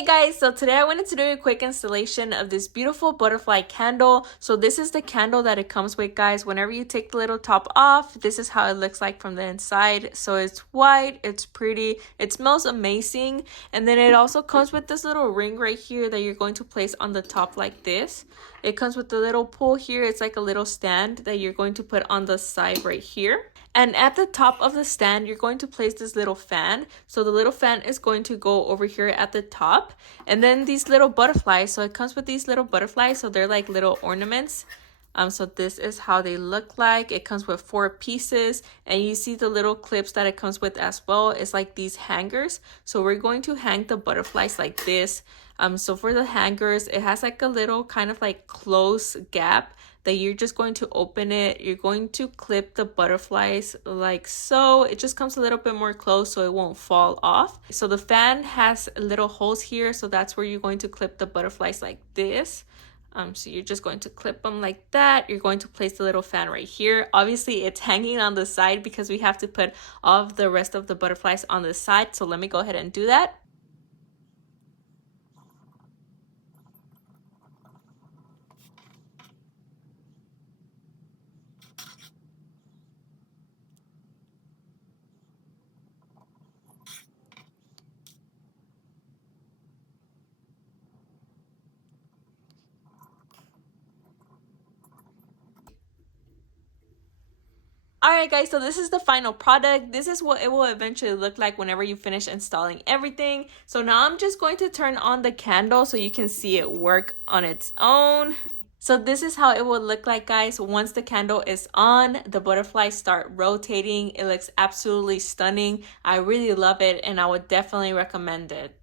Hey guys, so today I wanted to do a quick installation of this beautiful butterfly candle. So this is the candle that it comes with, guys. Whenever you take the little top off, this is how it looks like from the inside. So it's white, it's pretty, it smells amazing. And then it also comes with this little ring right here that you're going to place on the top like this. It comes with the little pull here. It's like a little stand that you're going to put on the side right here. And at the top of the stand, you're going to place this little fan. So the little fan is going to go over here at the top. And then these little butterflies. So it comes with these little butterflies. So they're like little ornaments. So this is how they look like. It comes with 4 pieces. And you see the little clips that it comes with as well. It's like these hangers. So we're going to hang the butterflies like this. So for the hangers, it has like a little kind of like close gap that you're just going to open it. You're going to clip the butterflies like so. It just comes a little bit more close so it won't fall off. So the fan has little holes here, so that's where you're going to clip the butterflies like this. So you're just going to clip them like that. You're going to place the little fan right here. Obviously it's hanging on the side because we have to put all of the rest of the butterflies on the side. So let me go ahead and do that. Alright guys, so this is the final product. This is what it will eventually look like whenever you finish installing everything. So now I'm just going to turn on the candle so you can see it work on its own. So this is how it will look like, guys. Once the candle is on, the butterflies start rotating. It looks absolutely stunning. I really love it and I would definitely recommend it.